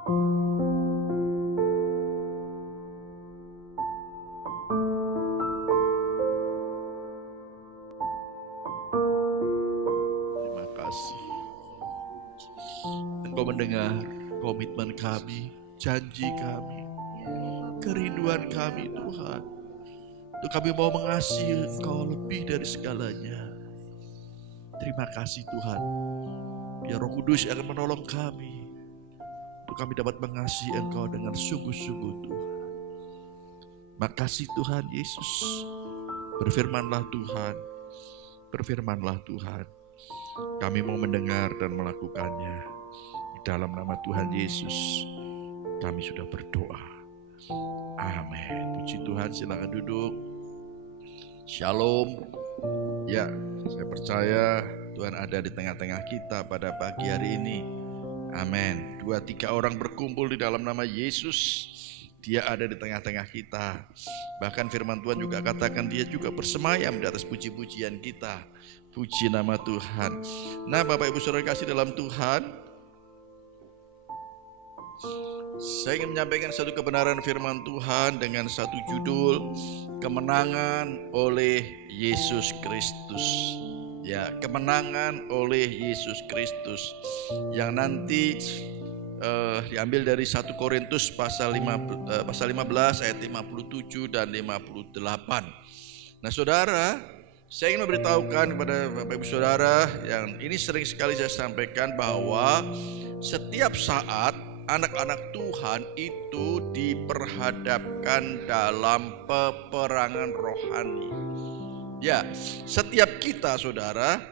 Terima kasih. Engkau mendengar komitmen kami, janji kami, kerinduan kami Tuhan. Untuk kami mau mengasihi Engkau lebih dari segalanya. Terima kasih Tuhan. Biar Roh Kudus yang akan menolong kami. Untuk kami dapat mengasihi Engkau dengan sungguh-sungguh Tuhan. Makasih Tuhan Yesus. Berfirmanlah Tuhan. Berfirmanlah Tuhan. Kami mau mendengar dan melakukannya. Di dalam nama Tuhan Yesus kami sudah berdoa. Amin. Puji Tuhan, silakan duduk. Shalom. Ya, saya percaya Tuhan ada di tengah-tengah kita pada pagi hari ini. Amin. 2-3 orang berkumpul di dalam nama Yesus, Dia ada di tengah-tengah kita. Bahkan firman Tuhan juga katakan Dia juga bersemayam di atas puji-pujian kita. Puji nama Tuhan. Nah, Bapak Ibu Saudara kasih dalam Tuhan, saya ingin menyampaikan satu kebenaran firman Tuhan dengan satu judul, kemenangan oleh Yesus Kristus. Ya, kemenangan oleh Yesus Kristus, yang nanti diambil dari 1 Korintus pasal 15 ayat 57 dan 58. Nah saudara, saya ingin memberitahukan kepada Bapak Ibu Saudara, yang ini sering sekali saya sampaikan, bahwa setiap saat anak-anak Tuhan itu diperhadapkan dalam peperangan rohani. Ya, setiap kita saudara,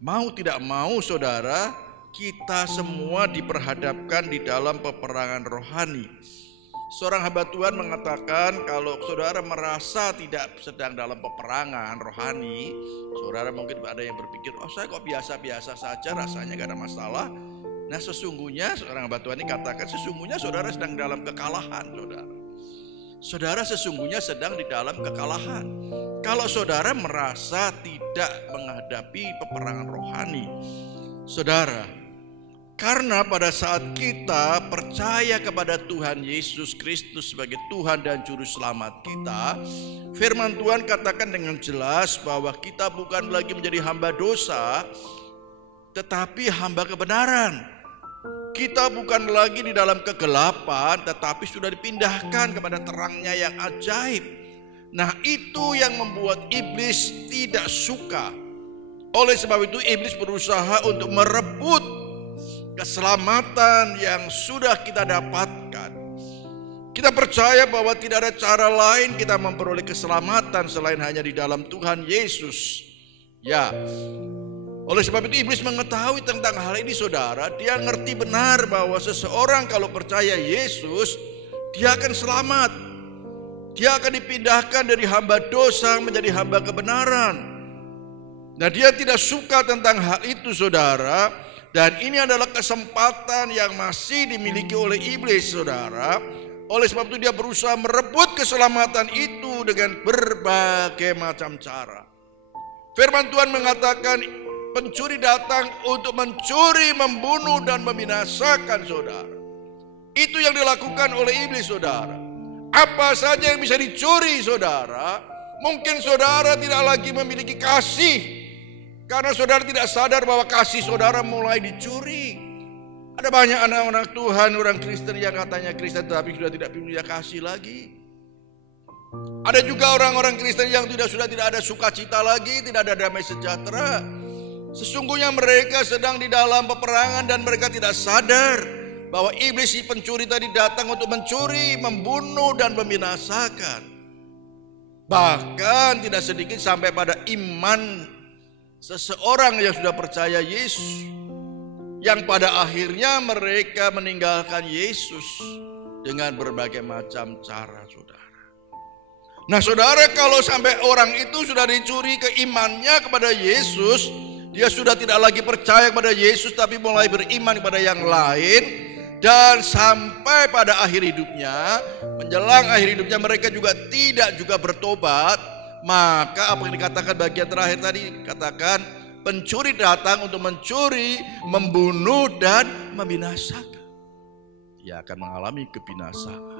mau tidak mau saudara, kita semua diperhadapkan di dalam peperangan rohani. Seorang hamba Tuhan mengatakan, kalau saudara merasa tidak sedang dalam peperangan rohani, saudara mungkin ada yang berpikir, oh saya kok biasa-biasa saja, rasanya gak ada masalah. Nah sesungguhnya seorang hamba Tuhan ini katakan, sesungguhnya saudara sedang dalam kekalahan saudara. Saudara sesungguhnya sedang di dalam kekalahan. Kalau saudara merasa tidak menghadapi peperangan rohani, saudara, karena pada saat kita percaya kepada Tuhan Yesus Kristus sebagai Tuhan dan Juru Selamat kita, firman Tuhan katakan dengan jelas bahwa kita bukan lagi menjadi hamba dosa, tetapi hamba kebenaran. Kita bukan lagi di dalam kegelapan, tetapi sudah dipindahkan kepada terangnya yang ajaib. Nah itu yang membuat iblis tidak suka. Oleh sebab itu iblis berusaha untuk merebut keselamatan yang sudah kita dapatkan. Kita percaya bahwa tidak ada cara lain kita memperoleh keselamatan selain hanya di dalam Tuhan Yesus. Ya, oleh sebab itu iblis mengetahui tentang hal ini saudara. Dia ngerti benar bahwa seseorang kalau percaya Yesus, dia akan selamat. Dia akan dipindahkan dari hamba dosa menjadi hamba kebenaran. Nah dia tidak suka tentang hal itu saudara. Dan ini adalah kesempatan yang masih dimiliki oleh iblis saudara. Oleh sebab itu dia berusaha merebut keselamatan itu dengan berbagai macam cara. Firman Tuhan mengatakan, pencuri datang untuk mencuri, membunuh, dan membinasakan saudara. Itu yang dilakukan oleh iblis saudara. Apa saja yang bisa dicuri saudara. Mungkin saudara tidak lagi memiliki kasih, karena saudara tidak sadar bahwa kasih saudara mulai dicuri. Ada banyak anak-anak Tuhan, orang Kristen yang katanya Kristen tetapi sudah tidak punya kasih lagi. Ada juga orang-orang Kristen yang sudah tidak ada sukacita lagi, tidak ada damai sejahtera. Sesungguhnya mereka sedang di dalam peperangan dan mereka tidak sadar bahwa iblis si pencuri tadi datang untuk mencuri, membunuh, dan membinasakan. Bahkan tidak sedikit sampai pada iman seseorang yang sudah percaya Yesus, yang pada akhirnya mereka meninggalkan Yesus dengan berbagai macam cara saudara. Nah saudara, kalau sampai orang itu sudah dicuri keimannya kepada Yesus, dia sudah tidak lagi percaya kepada Yesus tapi mulai beriman kepada yang lain, dan sampai pada akhir hidupnya, menjelang akhir hidupnya mereka juga tidak juga bertobat, maka apa yang dikatakan bagian terakhir tadi, katakan pencuri datang untuk mencuri, membunuh, dan membinasakan. ia akan mengalami kebinasaan.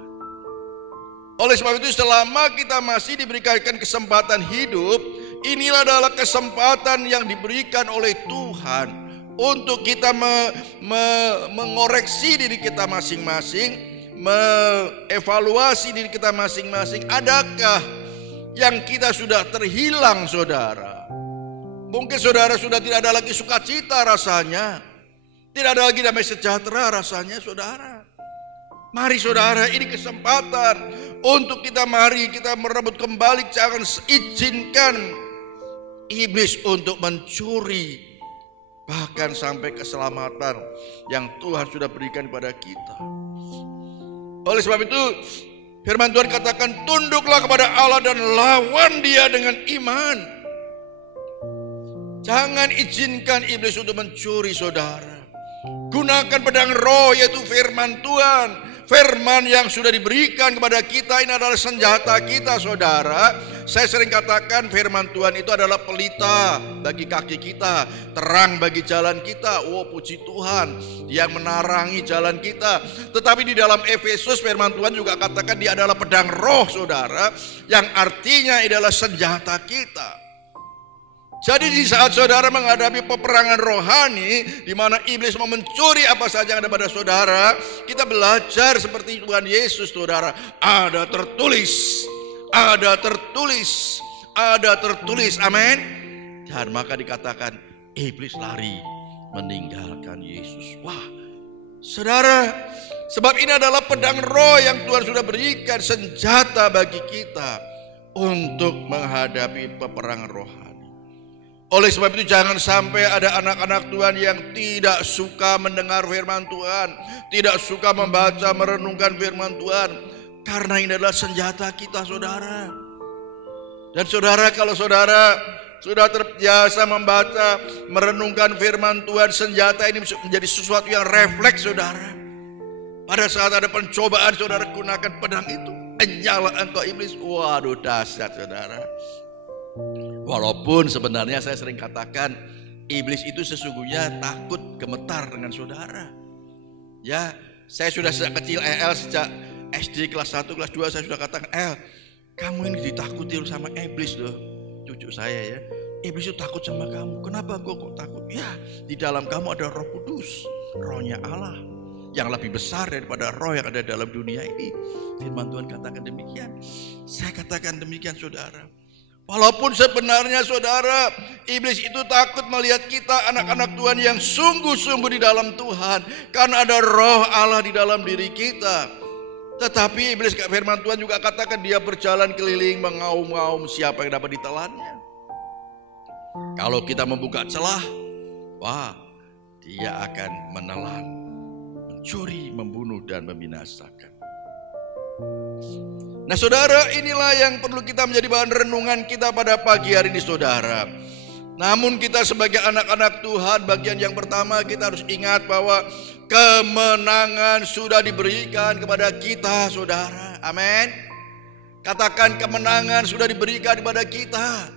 Oleh sebab itu selama kita masih diberikan kesempatan hidup, inilah adalah kesempatan yang diberikan oleh Tuhan untuk kita mengoreksi diri kita masing-masing, mengevaluasi diri kita masing-masing. Adakah yang kita sudah terhilang, saudara? Mungkin saudara sudah tidak ada lagi sukacita rasanya, tidak ada lagi damai sejahtera rasanya, saudara. Mari saudara, ini kesempatan untuk kita merebut kembali. Jangan izinkan iblis untuk mencuri bahkan sampai keselamatan yang Tuhan sudah berikan kepada kita. Oleh sebab itu firman Tuhan katakan, tunduklah kepada Allah dan lawan Dia dengan iman. Jangan izinkan iblis untuk mencuri, saudara. Gunakan pedang roh, yaitu firman Tuhan. Firman yang sudah diberikan kepada kita ini adalah senjata kita, saudara. Saya sering katakan firman Tuhan itu adalah pelita bagi kaki kita, terang bagi jalan kita. Oh, puji Tuhan, yang menarangi jalan kita. Tetapi di dalam Efesus firman Tuhan juga katakan dia adalah pedang roh, saudara, yang artinya adalah senjata kita. Jadi di saat saudara menghadapi peperangan rohani, di mana iblis mau mencuri apa saja yang ada pada saudara, kita belajar seperti Tuhan Yesus, saudara. Ada tertulis, ada tertulis, ada tertulis, amin. Dan maka dikatakan iblis lari meninggalkan Yesus. Wah, saudara, sebab ini adalah pedang roh yang Tuhan sudah berikan, senjata bagi kita untuk menghadapi peperangan rohani. Oleh sebab itu jangan sampai ada anak-anak Tuhan yang tidak suka mendengar firman Tuhan, tidak suka membaca, merenungkan firman Tuhan. Karena ini adalah senjata kita, saudara. Dan saudara, kalau saudara sudah terbiasa membaca, merenungkan firman Tuhan, senjata ini menjadi sesuatu yang refleks, saudara. Pada saat ada pencobaan, saudara gunakan pedang itu, menyala engkau iblis. Waduh, dahsyat, saudara. Walaupun sebenarnya saya sering katakan iblis itu sesungguhnya takut gemetar dengan saudara. Ya, saya sudah sejak kecil sejak SD kelas 1, kelas 2 saya sudah katakan, kamu ini ditakuti sama iblis loh. Cucu saya ya, iblis itu takut sama kamu. Kenapa kok takut? Ya, di dalam kamu ada Roh Kudus, rohnya Allah yang lebih besar daripada roh yang ada dalam dunia ini. Firman Tuhan katakan demikian. Saya katakan demikian, saudara. Walaupun sebenarnya, saudara, iblis itu takut melihat kita anak-anak Tuhan yang sungguh-sungguh di dalam Tuhan, karena ada roh Allah di dalam diri kita. Tetapi iblis, firman Tuhan juga katakan, dia berjalan keliling mengaum-ngaum siapa yang dapat ditelannya. Kalau kita membuka celah, wah, dia akan menelan, mencuri, membunuh, dan membinasakan. Nah, saudara, inilah yang perlu kita menjadi bahan renungan kita pada pagi hari ini, saudara. Namun kita sebagai anak-anak Tuhan, bagian yang pertama kita harus ingat bahwa kemenangan sudah diberikan kepada kita, saudara. Amin. Katakan, kemenangan sudah diberikan kepada kita.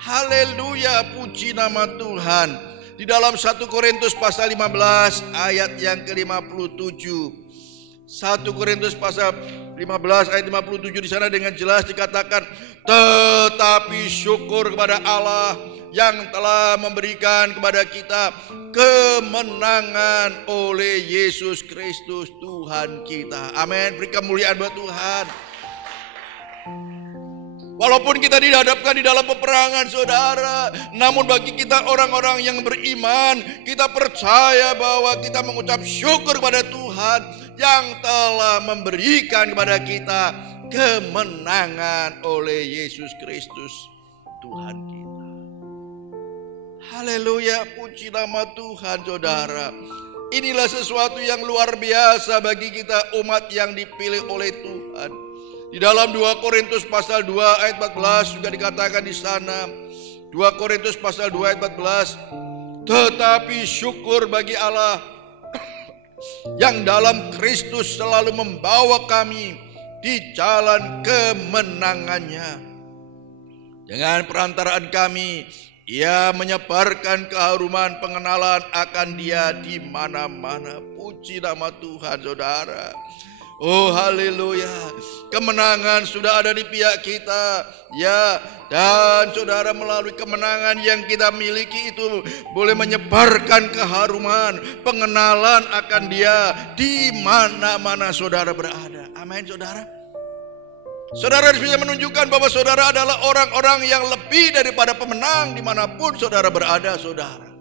Haleluya, puji nama Tuhan. Di dalam 1 Korintus pasal 15 ayat yang ke-57. 1 Korintus pasal 15 ayat 57 di sana dengan jelas dikatakan, tetapi syukur kepada Allah yang telah memberikan kepada kita kemenangan oleh Yesus Kristus Tuhan kita. Amin. Beri kemuliaan buat Tuhan. Walaupun kita dihadapkan di dalam peperangan, saudara, namun bagi kita orang-orang yang beriman, kita percaya bahwa kita mengucap syukur kepada Tuhan yang telah memberikan kepada kita kemenangan oleh Yesus Kristus Tuhan kita. Haleluya, puji nama Tuhan, saudara. Inilah sesuatu yang luar biasa bagi kita umat yang dipilih oleh Tuhan. Di dalam 2 Korintus pasal 2 ayat 14 juga dikatakan di sana. 2 Korintus pasal 2 ayat 14. Tetapi syukur bagi Allah yang dalam Kristus selalu membawa kami di jalan kemenangannya. Dengan perantaraan kami, Ia menyebarkan keharuman pengenalan akan Dia di mana-mana. Puji nama Tuhan, saudara. Oh haleluya. Kemenangan sudah ada di pihak kita. Ya, dan saudara, melalui kemenangan yang kita miliki itu boleh menyebarkan keharuman pengenalan akan Dia di mana-mana saudara berada. Amin, saudara. Saudara bisa menunjukkan bahwa saudara adalah orang-orang yang lebih daripada pemenang dimanapun saudara berada, saudara.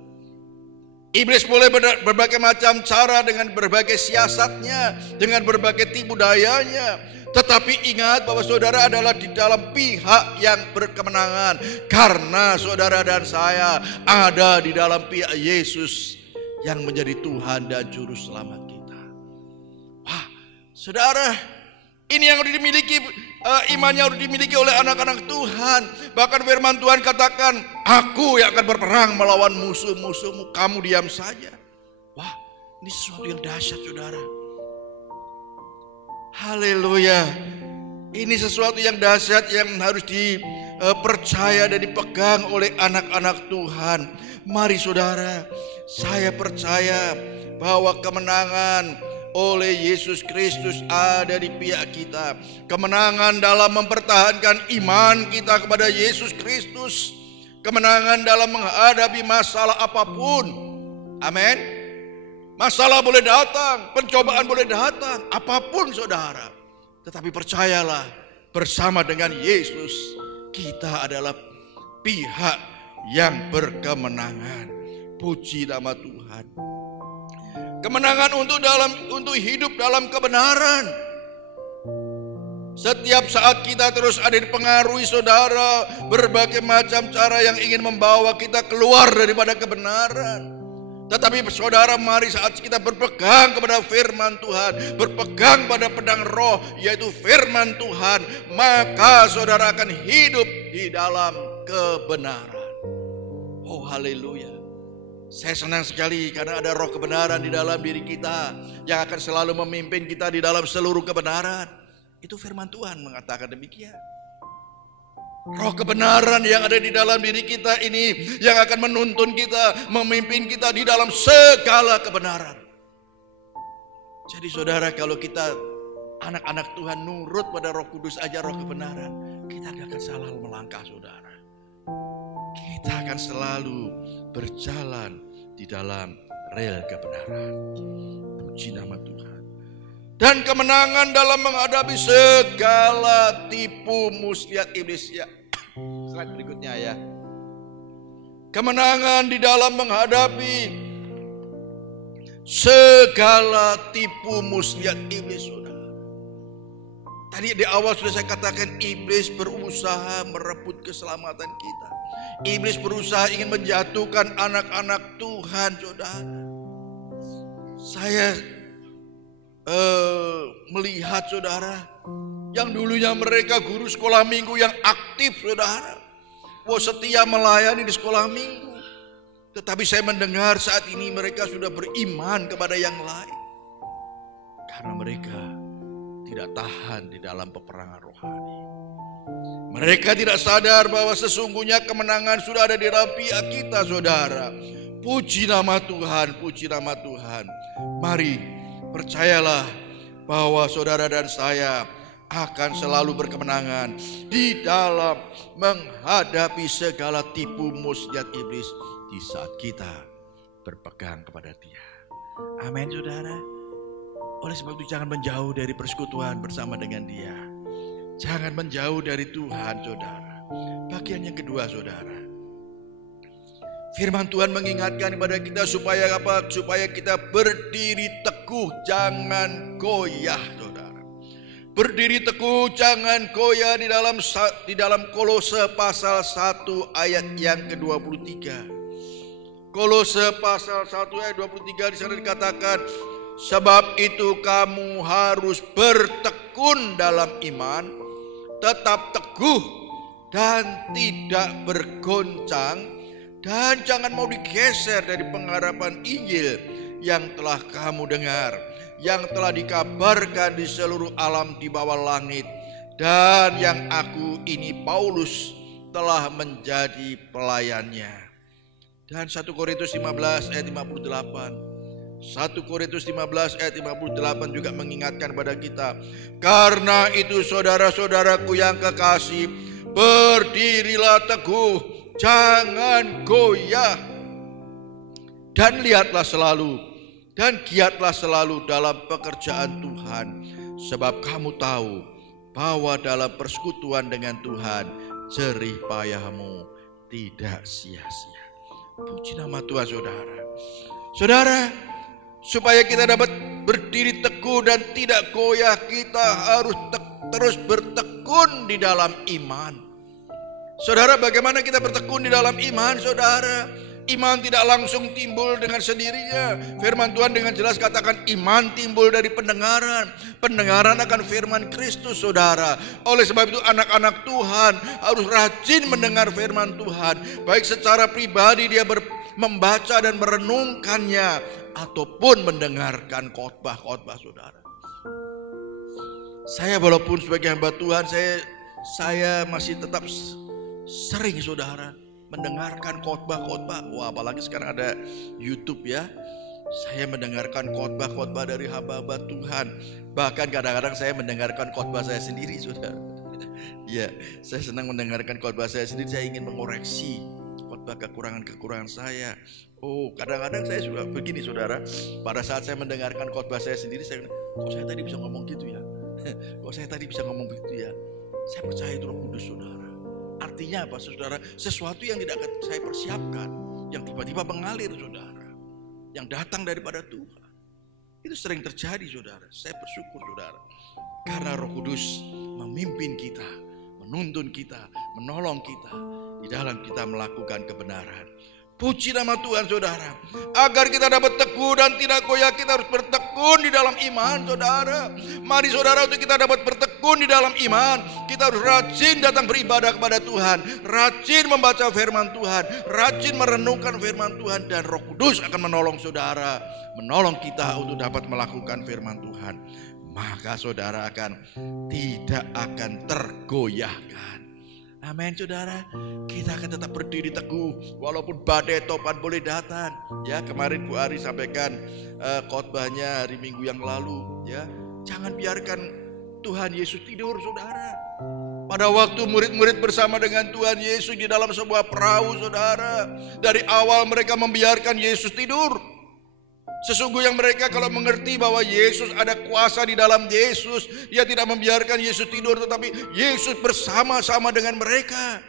Iblis boleh berbagai macam cara dengan berbagai siasatnya, dengan berbagai tipu dayanya. Tetapi ingat bahwa saudara adalah di dalam pihak yang berkemenangan. Karena saudara dan saya ada di dalam pihak Yesus yang menjadi Tuhan dan Juru Selamat kita. Wah, saudara, ini yang harus dimiliki, imannya harus dimiliki oleh anak-anak Tuhan. Bahkan firman Tuhan katakan, aku yang akan berperang melawan musuh-musuhmu, kamu diam saja. Wah, ini sesuatu yang dahsyat, saudara. Haleluya. Ini sesuatu yang dahsyat yang harus dipercaya dan dipegang oleh anak-anak Tuhan. Mari saudara, saya percaya bahwa kemenangan oleh Yesus Kristus ada di pihak kita. Kemenangan dalam mempertahankan iman kita kepada Yesus Kristus. Kemenangan dalam menghadapi masalah apapun. Amin. Masalah boleh datang, pencobaan boleh datang, apapun saudara. Tetapi percayalah, bersama dengan Yesus kita adalah pihak yang berkemenangan. Puji nama Tuhan. Kemenangan untuk hidup dalam kebenaran. Setiap saat kita terus ada dipengaruhi saudara berbagai macam cara yang ingin membawa kita keluar daripada kebenaran. Tetapi saudara, mari saat kita berpegang kepada firman Tuhan, berpegang pada pedang roh yaitu firman Tuhan, maka saudara akan hidup di dalam kebenaran. Oh haleluya. Saya senang sekali karena ada roh kebenaran di dalam diri kita yang akan selalu memimpin kita di dalam seluruh kebenaran. Itu firman Tuhan mengatakan demikian. Roh kebenaran yang ada di dalam diri kita ini yang akan menuntun kita, memimpin kita di dalam segala kebenaran. Jadi saudara, kalau kita anak-anak Tuhan nurut pada Roh Kudus aja, roh kebenaran, kita gak akan salah melangkah saudara. Kita akan selalu berjalan di dalam rel kebenaran. Puji nama Tuhan. Dan kemenangan dalam menghadapi segala tipu muslihat iblis. Ya, slide berikutnya ya. Kemenangan di dalam menghadapi segala tipu muslihat iblis, saudara. Tadi di awal sudah saya katakan, iblis berusaha merebut keselamatan kita. Iblis berusaha ingin menjatuhkan anak-anak Tuhan, saudara. Saya melihat saudara, yang dulunya mereka guru sekolah minggu yang aktif saudara, setia melayani di sekolah minggu. Tetapi saya mendengar saat ini mereka sudah beriman kepada yang lain. Karena mereka tidak tahan di dalam peperangan rohani. Mereka tidak sadar bahwa sesungguhnya kemenangan sudah ada di dalam pihak kita, saudara. Puji nama Tuhan, puji nama Tuhan. Mari percayalah bahwa saudara dan saya akan selalu berkemenangan di dalam menghadapi segala tipu muslihat iblis di saat kita berpegang kepada Dia. Amin, saudara. Oleh sebab itu jangan menjauh dari persekutuan bersama dengan Dia. Jangan menjauh dari Tuhan, saudara. Bagian yang kedua, saudara. Firman Tuhan mengingatkan kepada kita supaya apa? Supaya kita berdiri teguh, jangan goyah, saudara. Berdiri teguh, jangan goyah di dalam Kolose pasal 1 ayat yang ke-23. Kolose pasal 1 ayat 23 di sana dikatakan, sebab itu kamu harus bertekun dalam iman, tetap teguh dan tidak bergoncang. Dan jangan mau digeser dari pengharapan Injil yang telah kamu dengar, yang telah dikabarkan di seluruh alam di bawah langit, dan yang aku ini Paulus telah menjadi pelayannya. Dan 1 Korintus 15 ayat 58. 1 Korintus 15 ayat 58 juga mengingatkan pada kita. Karena itu saudara-saudaraku yang kekasih, berdirilah teguh, jangan goyah. Dan lihatlah selalu, dan giatlah selalu dalam pekerjaan Tuhan. Sebab kamu tahu bahwa dalam persekutuan dengan Tuhan, jerih payahmu tidak sia-sia. Puji nama Tuhan saudara. Saudara, supaya kita dapat berdiri teguh dan tidak goyah, kita harus terus bertekun di dalam iman. Saudara, bagaimana kita bertekun di dalam iman, saudara? Iman tidak langsung timbul dengan sendirinya. Firman Tuhan dengan jelas katakan iman timbul dari pendengaran. Pendengaran akan firman Kristus, saudara. Oleh sebab itu anak-anak Tuhan harus rajin mendengar firman Tuhan. Baik secara pribadi dia membaca dan merenungkannya, ataupun mendengarkan khotbah-khotbah, saudara. Saya walaupun sebagai hamba Tuhan, saya masih tetap sering, saudara, mendengarkan khotbah-khotbah. Wah, apalagi sekarang ada YouTube ya. Saya mendengarkan khotbah-khotbah dari hamba-hamba Tuhan. Bahkan kadang-kadang saya mendengarkan khotbah saya sendiri, saudara. Ya, saya senang mendengarkan khotbah saya sendiri. Saya ingin mengoreksi khotbah kekurangan-kekurangan saya. Oh, kadang-kadang saya juga begini, saudara. Pada saat saya mendengarkan khotbah saya sendiri, saya bilang, kok saya tadi bisa ngomong gitu ya? Kok saya tadi bisa ngomong gitu ya? Saya percaya itu Roh Kudus, saudara. Artinya apa, saudara? Sesuatu yang tidak saya persiapkan, yang tiba-tiba mengalir, saudara, yang datang daripada Tuhan. Itu sering terjadi, saudara. Saya bersyukur, saudara, karena Roh Kudus memimpin kita, menuntun kita, menolong kita di dalam kita melakukan kebenaran. Puji nama Tuhan, saudara. Agar kita dapat teguh dan tidak goyah, kita harus bertekun di dalam iman, saudara. Mari saudara, untuk kita dapat bertekun di dalam iman, kita harus rajin datang beribadah kepada Tuhan, rajin membaca firman Tuhan, rajin merenungkan firman Tuhan, dan Roh Kudus akan menolong saudara, menolong kita untuk dapat melakukan firman Tuhan. Maka saudara tidak akan tergoyahkan. Amin, saudara. Kita akan tetap berdiri teguh walaupun badai topan boleh datang. Ya, kemarin Bu Ari sampaikan khotbahnya hari Minggu yang lalu. Ya, jangan biarkan Tuhan Yesus tidur, saudara. Pada waktu murid-murid bersama dengan Tuhan Yesus di dalam sebuah perahu, saudara, dari awal mereka membiarkan Yesus tidur. Sesungguhnya mereka kalau mengerti bahwa Yesus ada kuasa di dalam Yesus, dia tidak membiarkan Yesus tidur, tetapi Yesus bersama-sama dengan mereka.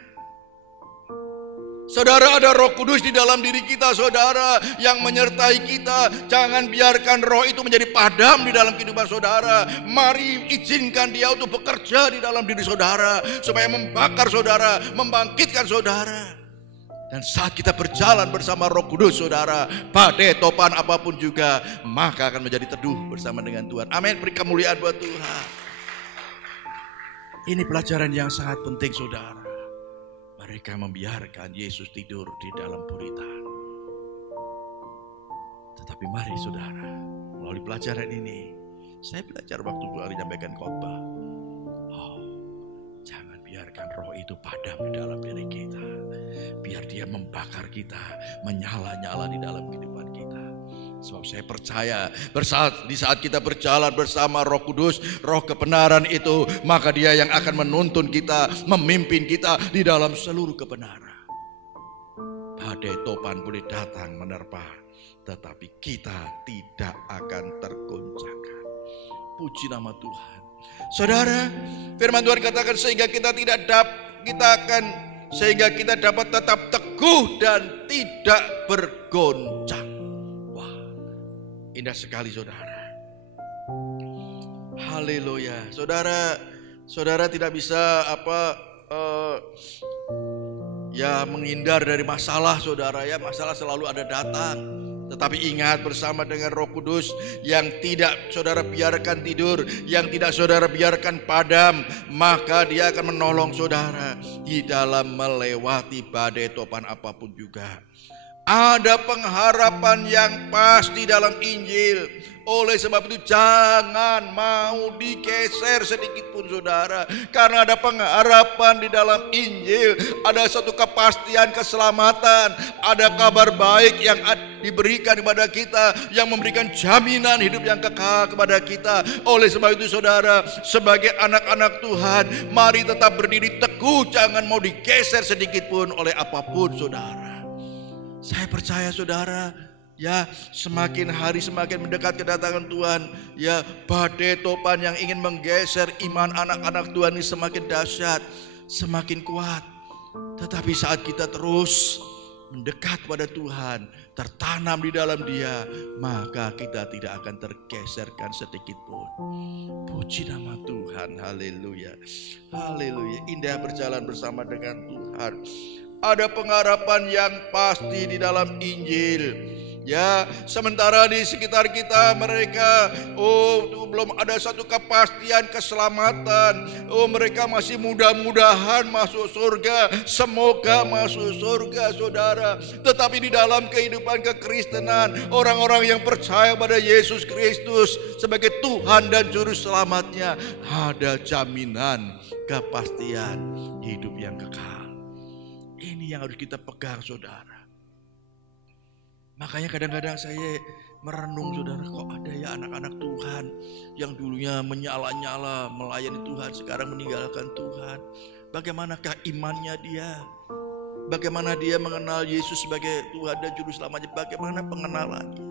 Saudara, ada Roh Kudus di dalam diri kita, saudara, yang menyertai kita. Jangan biarkan roh itu menjadi padam di dalam kehidupan saudara. Mari izinkan dia untuk bekerja di dalam diri saudara, supaya membakar saudara, membangkitkan saudara. Dan saat kita berjalan bersama Roh Kudus, saudara, badai topan apapun juga, maka akan menjadi teduh bersama dengan Tuhan. Amin. Beri kemuliaan buat Tuhan. Ini pelajaran yang sangat penting, saudara. Mereka membiarkan Yesus tidur di dalam buritan. Tetapi mari, saudara, melalui pelajaran ini, saya belajar waktu Bu Ari menyampaikan khotbah. Oh, jangan biarkan roh itu padam di dalam diri kita. Biar dia membakar kita, menyala-nyala di dalam kehidupan kita. Sebab saya percaya di saat kita berjalan bersama Roh Kudus, roh kebenaran itu, maka dia yang akan menuntun kita, memimpin kita di dalam seluruh kebenaran. Badai topan boleh datang menerpa, tetapi kita tidak akan tergoncangkan. Puji nama Tuhan. Saudara, firman Tuhan katakan sehingga kita dapat tetap teguh dan tidak bergoncang. Wah, indah sekali, saudara. Haleluya. Saudara tidak bisa menghindar dari masalah, saudara ya. Masalah selalu ada datang. Tetapi ingat, bersama dengan Roh Kudus yang tidak saudara biarkan tidur, yang tidak saudara biarkan padam, maka dia akan menolong saudara di dalam melewati badai topan apapun juga. Ada pengharapan yang pasti dalam Injil. Oleh sebab itu jangan mau digeser sedikit pun saudara. Karena ada pengharapan di dalam Injil. Ada satu kepastian keselamatan. Ada kabar baik yang diberikan kepada kita, yang memberikan jaminan hidup yang kekal kepada kita. Oleh sebab itu saudara, sebagai anak-anak Tuhan, mari tetap berdiri teguh. Jangan mau digeser sedikit pun oleh apapun saudara. Saya percaya saudara, ya, semakin hari semakin mendekat kedatangan Tuhan, ya, badai topan yang ingin menggeser iman anak-anak Tuhan ini semakin dahsyat, semakin kuat. Tetapi saat kita terus mendekat pada Tuhan, tertanam di dalam Dia, maka kita tidak akan tergeserkan sedikit pun. Puji nama Tuhan, haleluya. Haleluya, indah berjalan bersama dengan Tuhan. Ada pengharapan yang pasti di dalam Injil. Ya, sementara di sekitar kita mereka belum ada satu kepastian keselamatan. Mereka masih mudah-mudahan masuk surga. Semoga masuk surga saudara. Tetapi di dalam kehidupan kekristenan, orang-orang yang percaya pada Yesus Kristus sebagai Tuhan dan Juru Selamatnya, ada jaminan kepastian hidup yang kekal. Ini yang harus kita pegang saudara. Makanya kadang-kadang saya merenung saudara, kok ada ya anak-anak Tuhan yang dulunya menyala-nyala melayani Tuhan, sekarang meninggalkan Tuhan. Bagaimanakah imannya dia? Bagaimana dia mengenal Yesus sebagai Tuhan dan Juru Selamatnya? Bagaimana pengenalannya?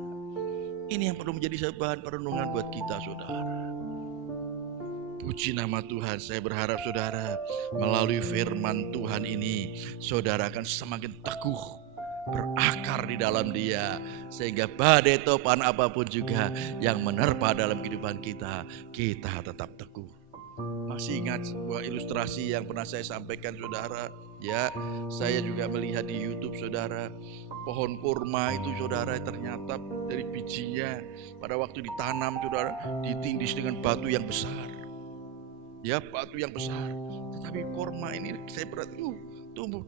Ini yang perlu menjadi bahan perenungan buat kita saudara. Puji nama Tuhan. Saya berharap saudara melalui firman Tuhan ini, saudara akan semakin teguh, berakar di dalam Dia, sehingga badai topan apapun juga yang menerpa dalam kehidupan kita, kita tetap teguh. Masih ingat sebuah ilustrasi yang pernah saya sampaikan saudara, ya, saya juga melihat di YouTube saudara, pohon kurma itu saudara ternyata dari bijinya pada waktu ditanam saudara ditindis dengan batu yang besar. Ya, batu yang besar. Tetapi kurma ini saya perhatikan tumbuh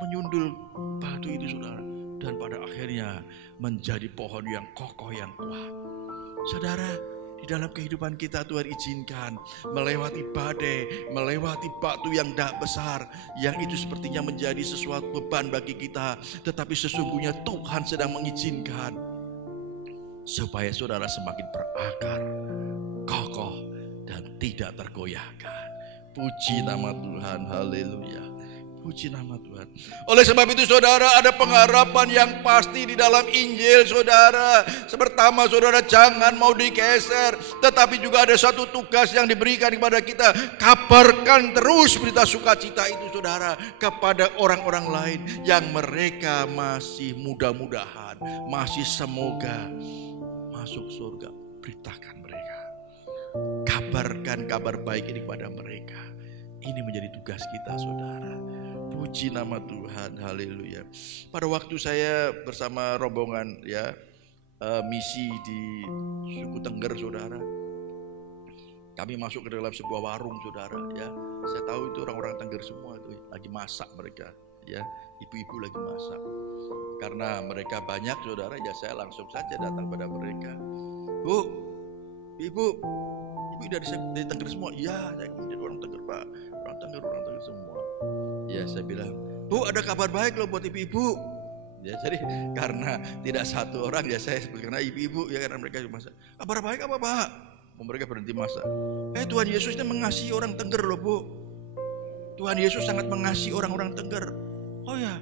menyundul batu itu saudara, dan pada akhirnya menjadi pohon yang kokoh yang kuat. Saudara, di dalam kehidupan kita Tuhan izinkan melewati badai, melewati batu yang tak besar, yang itu sepertinya menjadi sesuatu beban bagi kita, tetapi sesungguhnya Tuhan sedang mengizinkan supaya saudara semakin berakar, kokoh, dan tidak tergoyahkan. Puji nama Tuhan, haleluya. Puji nama Tuhan. Oleh sebab itu saudara, ada pengharapan yang pasti di dalam Injil saudara. Pertama saudara, jangan mau digeser, tetapi juga ada satu tugas yang diberikan kepada kita. Kabarkan terus berita sukacita itu saudara kepada orang-orang lain yang mereka masih mudah-mudahan, masih semoga masuk surga. Beritakan mereka, kabarkan kabar baik ini kepada mereka. Ini menjadi tugas kita saudara. Puji nama Tuhan, haleluya. Pada waktu saya bersama rombongan ya misi di suku Tengger saudara, kami masuk ke dalam sebuah warung saudara ya. Saya tahu itu orang-orang Tengger semua itu lagi masak mereka ya, ibu-ibu lagi masak. Karena mereka banyak saudara, ya saya langsung saja datang pada mereka. Bu, ibu dari Tengger semua? Iya, saya menjadi orang Tengger Pak, orang Tengger semua. Ya saya bilang, Bu, ada kabar baik loh buat ibu-ibu. Ya jadi karena tidak satu orang ya saya sebut karena ibu-ibu ya, karena mereka masak. Kabar baik apa Pak? Mereka berhenti masak. Tuhan Yesus ini mengasihi orang Tengger loh Bu. Tuhan Yesus sangat mengasihi orang-orang Tengger. Oh ya,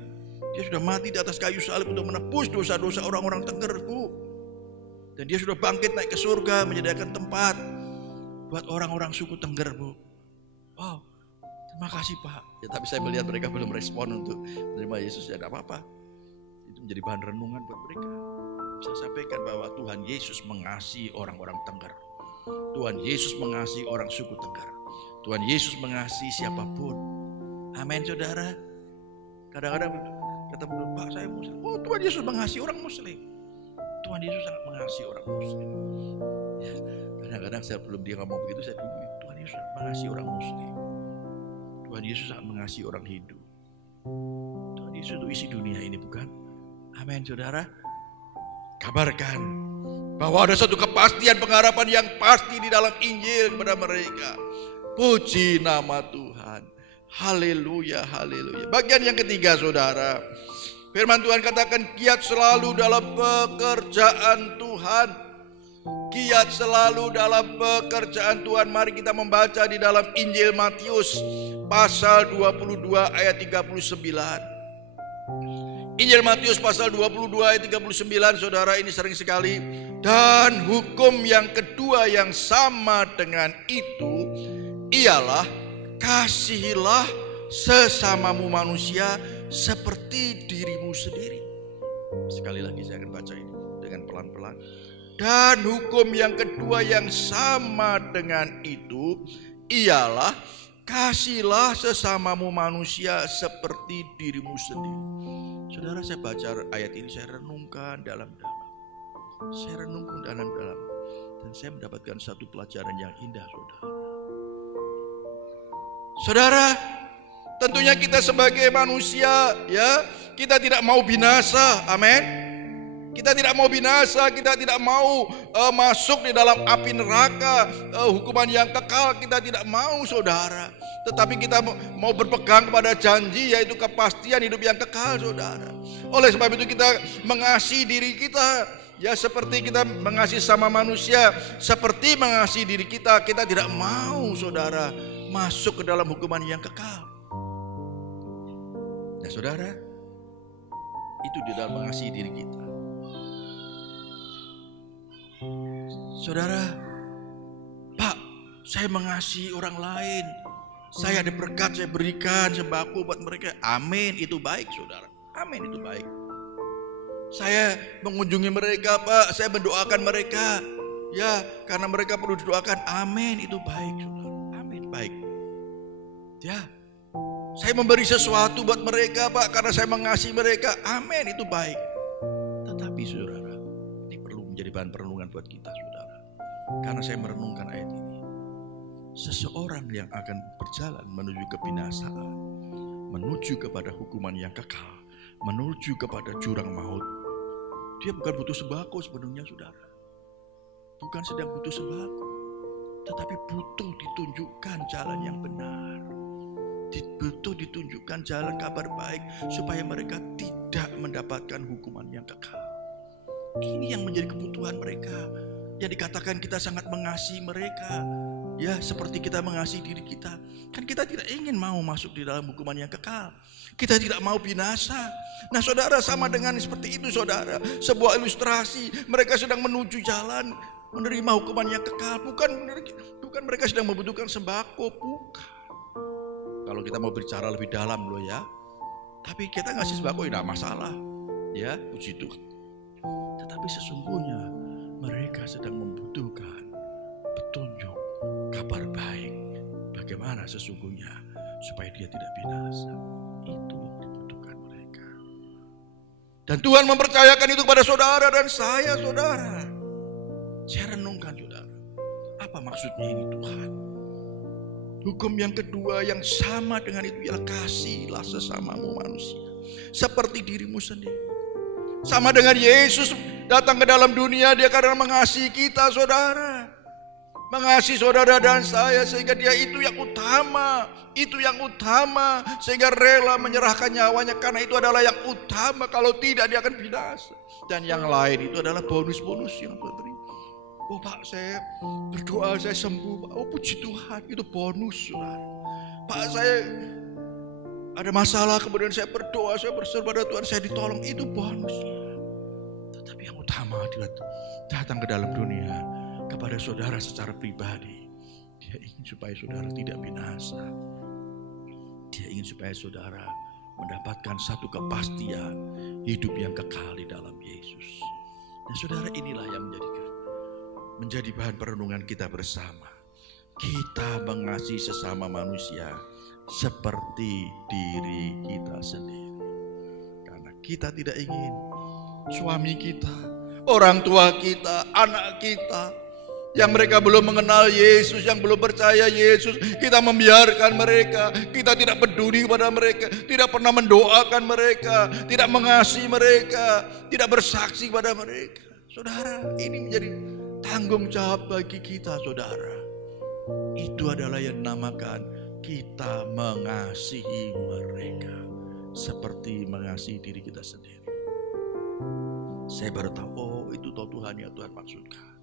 Dia sudah mati di atas kayu salib untuk menebus dosa-dosa orang-orang Tengger Bu. Dan Dia sudah bangkit naik ke surga, menyediakan tempat buat orang-orang suku Tengger Bu. Wow, terima kasih Pak. Ya, tapi saya melihat mereka belum respon untuk menerima Yesus. Ya tidak apa-apa. Itu menjadi bahan renungan buat mereka. Saya sampaikan bahwa Tuhan Yesus mengasihi orang-orang Tengger. Tuhan Yesus mengasihi orang suku Tengger. Tuhan Yesus mengasihi siapapun. Amin saudara. Kadang-kadang kata Pak, saya Muslim. Oh, Tuhan Yesus mengasihi orang Muslim. Tuhan Yesus sangat mengasihi orang Muslim. Ya, kadang-kadang saya belum dia ngomong begitu, saya tunggu. Tuhan Yesus mengasihi orang Muslim. Tuhan Yesus sangat mengasihi orang Hindu. Tuhan Yesus itu isi dunia ini bukan? Amin saudara. Kabarkan Bahwa ada satu kepastian pengharapan yang pasti di dalam Injil kepada mereka. Puji nama Tuhan. Haleluya, haleluya. Bagian yang ketiga, saudara. Firman Tuhan katakan giat selalu dalam pekerjaan Tuhan. Giat selalu dalam pekerjaan Tuhan. Mari kita membaca di dalam Injil Matius pasal 22 ayat 39. Injil Matius pasal 22 ayat 39, saudara, ini sering sekali. Dan hukum yang kedua yang sama dengan itu ialah kasihilah sesamamu manusia seperti dirimu sendiri. Sekali lagi saya akan baca ini dengan pelan-pelan. Dan hukum yang kedua yang sama dengan itu ialah kasihilah sesamamu manusia seperti dirimu sendiri. Saudara, saya baca ayat ini, saya renungkan dalam-dalam. Saya renungkan dalam-dalam. Dan saya mendapatkan satu pelajaran yang indah, saudara. Saudara, tentunya kita sebagai manusia, ya, kita tidak mau binasa, amin. Kita tidak mau binasa, kita tidak mau masuk di dalam api neraka, hukuman yang kekal, kita tidak mau, saudara. Tetapi kita mau berpegang kepada janji, yaitu kepastian hidup yang kekal, saudara. Oleh sebab itu kita mengasihi diri kita, ya, seperti kita mengasihi sama manusia, seperti mengasihi diri kita. Kita tidak mau, saudara, masuk ke dalam hukuman yang kekal. Nah, saudara, itu di dalam mengasihi diri kita. Saudara, Pak, saya mengasihi orang lain. Saya ada berkat, saya berikan sembako buat mereka. Amin, itu baik, saudara. Amin, itu baik. Saya mengunjungi mereka, Pak. Saya mendoakan mereka. Ya, karena mereka perlu didoakan. Amin, itu baik, saudara. Amin, baik. Ya, saya memberi sesuatu buat mereka, Pak, karena saya mengasihi mereka. Amin, itu baik. Tetapi, saudara, ini perlu menjadi bahan perenungan buat kita, saudara. Karena saya merenungkan ayat ini. Seseorang yang akan berjalan menuju kebinasaan, menuju kepada hukuman yang kekal, menuju kepada jurang maut, dia bukan butuh sembako sebenarnya, saudara. Bukan sedang butuh sembako, tetapi butuh ditunjukkan jalan yang benar. Butuh ditunjukkan jalan kabar baik supaya mereka tidak mendapatkan hukuman yang kekal. Ini yang menjadi kebutuhan mereka. Yang dikatakan kita sangat mengasihi mereka, ya, seperti kita mengasihi diri kita. Kan kita tidak ingin mau masuk di dalam hukuman yang kekal. Kita tidak mau binasa. Nah, saudara, sama dengan seperti itu, saudara. Sebuah ilustrasi, mereka sedang menuju jalan menerima hukuman yang kekal. Bukan mereka sedang membutuhkan sembako, bukan. Kalau kita mau bicara lebih dalam loh, ya. Tapi kita ngasih sembako tidak masalah, ya, puji Tuhan. Tetapi sesungguhnya mereka sedang membutuhkan petunjuk, kabar baik, bagaimana sesungguhnya supaya dia tidak binasa. Itu yang dibutuhkan mereka. Dan Tuhan mempercayakan itu kepada saudara dan saya, saudara. Saya renungkan, saudara, apa maksudnya ini Tuhan? Hukum yang kedua yang sama dengan itu ialah kasihilah sesamamu manusia seperti dirimu sendiri. Sama dengan Yesus datang ke dalam dunia, dia karena mengasihi kita, saudara. Mengasihi saudara dan saya, sehingga dia itu yang utama. Itu yang utama, sehingga rela menyerahkan nyawanya, karena itu adalah yang utama. Kalau tidak, dia akan binasa. Dan yang lain itu adalah bonus-bonus yang Tuhan beri. Oh, Pak, saya berdoa, saya sembuh, Pak. Oh, puji Tuhan, itu bonus, saudara. Pak, saya ada masalah, kemudian saya berdoa, saya berseru pada Tuhan, saya ditolong, itu bonusnya. Tetapi yang utama adalah datang ke dalam dunia kepada saudara secara pribadi. Dia ingin supaya saudara tidak binasa. Dia ingin supaya saudara mendapatkan satu kepastian hidup yang kekal di dalam Yesus. Dan saudara, inilah yang menjadi bahan perenungan kita bersama. Kita mengasihi sesama manusia seperti diri kita sendiri. Karena kita tidak ingin suami kita, orang tua kita, anak kita yang mereka belum mengenal Yesus, yang belum percaya Yesus, kita membiarkan mereka, kita tidak peduli kepada mereka, tidak pernah mendoakan mereka, tidak mengasihi mereka, tidak bersaksi kepada mereka. Saudara, ini menjadi tanggung jawab bagi kita, saudara. Itu adalah yang dinamakan kita mengasihi mereka seperti mengasihi diri kita sendiri. Saya baru tahu, oh itu toh Tuhan yang Tuhan maksudkan.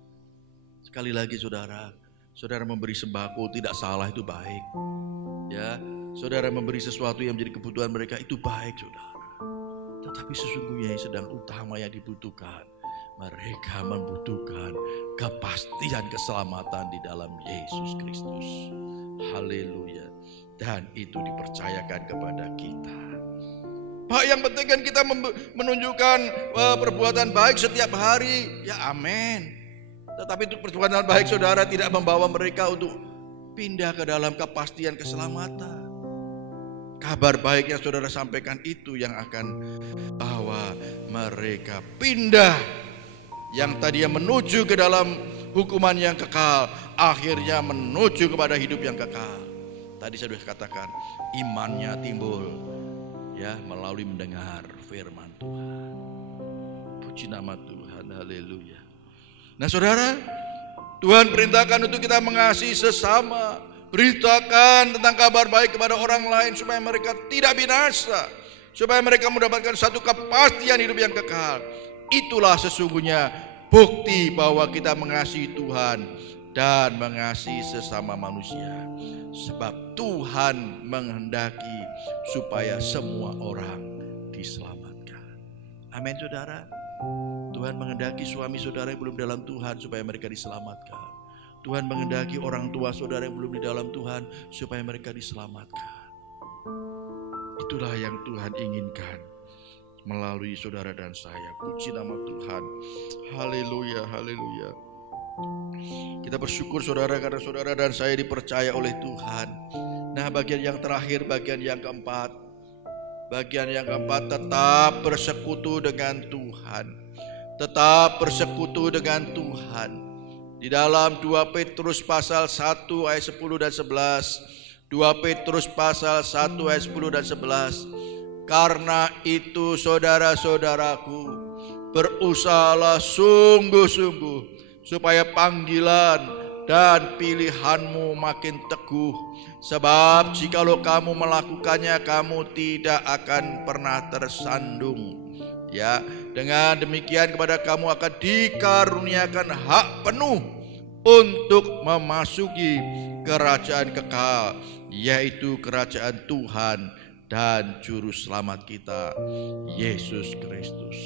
Sekali lagi saudara, saudara memberi sembako tidak salah, itu baik. Ya, saudara memberi sesuatu yang menjadi kebutuhan mereka itu baik, saudara. Tetapi sesungguhnya yang sedang utama yang dibutuhkan, mereka membutuhkan kepastian keselamatan di dalam Yesus Kristus. Haleluya. Dan itu dipercayakan kepada kita. Pak, yang penting kan kita menunjukkan perbuatan baik setiap hari. Ya amin. Tetapi untuk perbuatan baik saudara tidak membawa mereka untuk pindah ke dalam kepastian keselamatan. Kabar baik yang saudara sampaikan itu yang akan bawa mereka pindah. Yang tadinya menuju ke dalam hukuman yang kekal, akhirnya menuju kepada hidup yang kekal. Tadi saya sudah katakan, imannya timbul ya melalui mendengar firman Tuhan. Puji nama Tuhan, haleluya. Nah saudara, Tuhan perintahkan untuk kita mengasihi sesama, beritakan tentang kabar baik kepada orang lain supaya mereka tidak binasa, supaya mereka mendapatkan satu kepastian hidup yang kekal. Itulah sesungguhnya bukti bahwa kita mengasihi Tuhan dan mengasihi sesama manusia. Sebab Tuhan menghendaki supaya semua orang diselamatkan. Amin saudara. Tuhan menghendaki suami saudara yang belum dalam Tuhan supaya mereka diselamatkan. Tuhan menghendaki orang tua saudara yang belum di dalam Tuhan supaya mereka diselamatkan. Itulah yang Tuhan inginkan melalui saudara dan saya. Puji nama Tuhan. Haleluya, haleluya. Kita bersyukur saudara karena saudara dan saya dipercaya oleh Tuhan. Nah bagian yang terakhir, bagian yang keempat. Bagian yang keempat, tetap bersekutu dengan Tuhan. Tetap bersekutu dengan Tuhan. Di dalam 2 Petrus pasal 1 ayat 10 dan 11. 2 Petrus pasal 1 ayat 10 dan 11. Karena itu saudara-saudaraku, berusahalah sungguh-sungguh supaya panggilan dan pilihanmu makin teguh. Sebab jikalau kamu melakukannya, kamu tidak akan pernah tersandung. Ya, dengan demikian kepada kamu akan dikaruniakan hak penuh untuk memasuki kerajaan kekal, yaitu kerajaan Tuhan dan juru selamat kita, Yesus Kristus.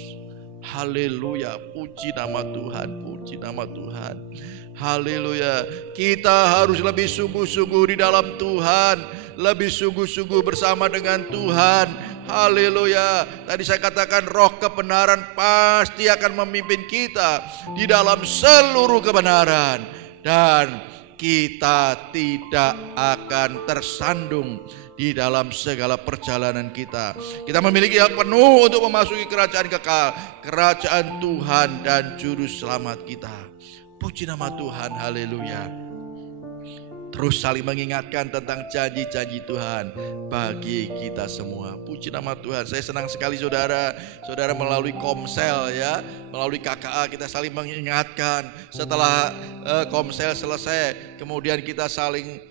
Haleluya, puji nama Tuhan, puji nama Tuhan. Haleluya, kita harus lebih sungguh-sungguh di dalam Tuhan, lebih sungguh-sungguh bersama dengan Tuhan. Haleluya, tadi saya katakan roh kebenaran pasti akan memimpin kita di dalam seluruh kebenaran. Dan kita tidak akan tersandung di dalam segala perjalanan kita. Kita memiliki hak penuh untuk memasuki kerajaan kekal, kerajaan Tuhan dan juru selamat kita. Puji nama Tuhan, haleluya. Terus saling mengingatkan tentang janji-janji Tuhan bagi kita semua. Puji nama Tuhan. Saya senang sekali saudara melalui Komsel ya, melalui KKA kita saling mengingatkan. Setelah Komsel selesai, kemudian kita saling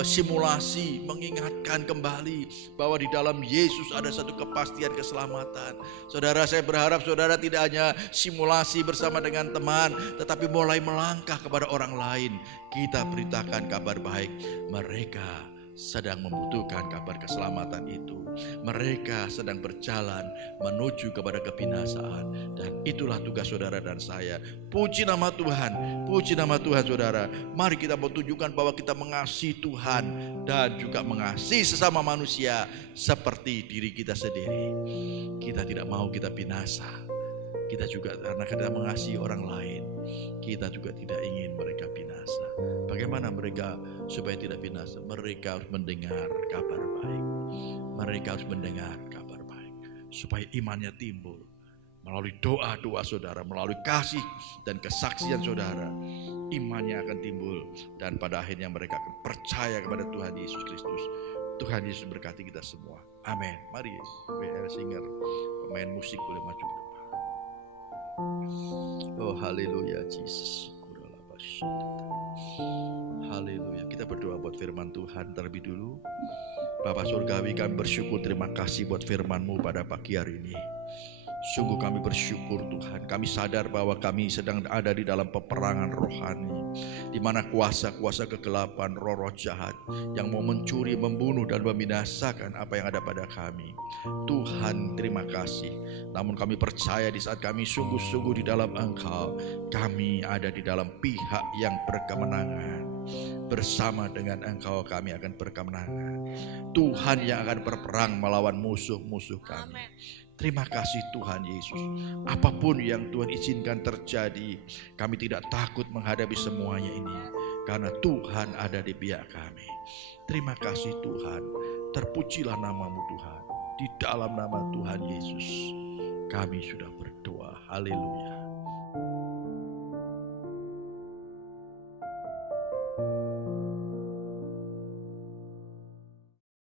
simulasi, mengingatkan kembali bahwa di dalam Yesus ada satu kepastian keselamatan. Saudara, saya berharap saudara tidak hanya simulasi bersama dengan teman, tetapi mulai melangkah kepada orang lain. Kita beritakan kabar baik, mereka sedang membutuhkan kabar keselamatan itu. Mereka sedang berjalan menuju kepada kebinasaan, dan itulah tugas saudara dan saya. Puji nama Tuhan, puji nama Tuhan saudara. Mari kita menunjukkan bahwa kita mengasihi Tuhan dan juga mengasihi sesama manusia seperti diri kita sendiri. Kita tidak mau kita binasa. Kita juga karena kita mengasihi orang lain, kita juga tidak ingin mereka binasa. Bagaimana mereka supaya tidak binasa? Mereka harus mendengar kabar baik. Mereka harus mendengar kabar baik supaya imannya timbul melalui doa-doa saudara, melalui kasih dan kesaksian saudara. Imannya akan timbul dan pada akhirnya mereka akan percaya kepada Tuhan Yesus Kristus. Tuhan Yesus berkati kita semua. Amin. Mari BL Singer, pemain musik boleh maju ke depan. Oh haleluya Jesus. Haleluya. Kita berdoa buat firman Tuhan terlebih dulu. Bapa Surgawi, kami bersyukur, terima kasih buat firman-Mu pada pagi hari ini. Sungguh kami bersyukur Tuhan, kami sadar bahwa kami sedang ada di dalam peperangan rohani, di mana kuasa-kuasa kegelapan, roh-roh jahat yang mau mencuri, membunuh dan membinasakan apa yang ada pada kami. Tuhan terima kasih. Namun kami percaya di saat kami sungguh-sungguh di dalam Engkau, kami ada di dalam pihak yang berkemenangan. Bersama dengan Engkau kami akan berkemenangan. Tuhan yang akan berperang melawan musuh-musuh kami. Terima kasih Tuhan Yesus. Apapun yang Tuhan izinkan terjadi, kami tidak takut menghadapi semuanya ini, karena Tuhan ada di pihak kami. Terima kasih Tuhan. Terpujilah nama-Mu Tuhan. Di dalam nama Tuhan Yesus kami sudah berdoa. Haleluya.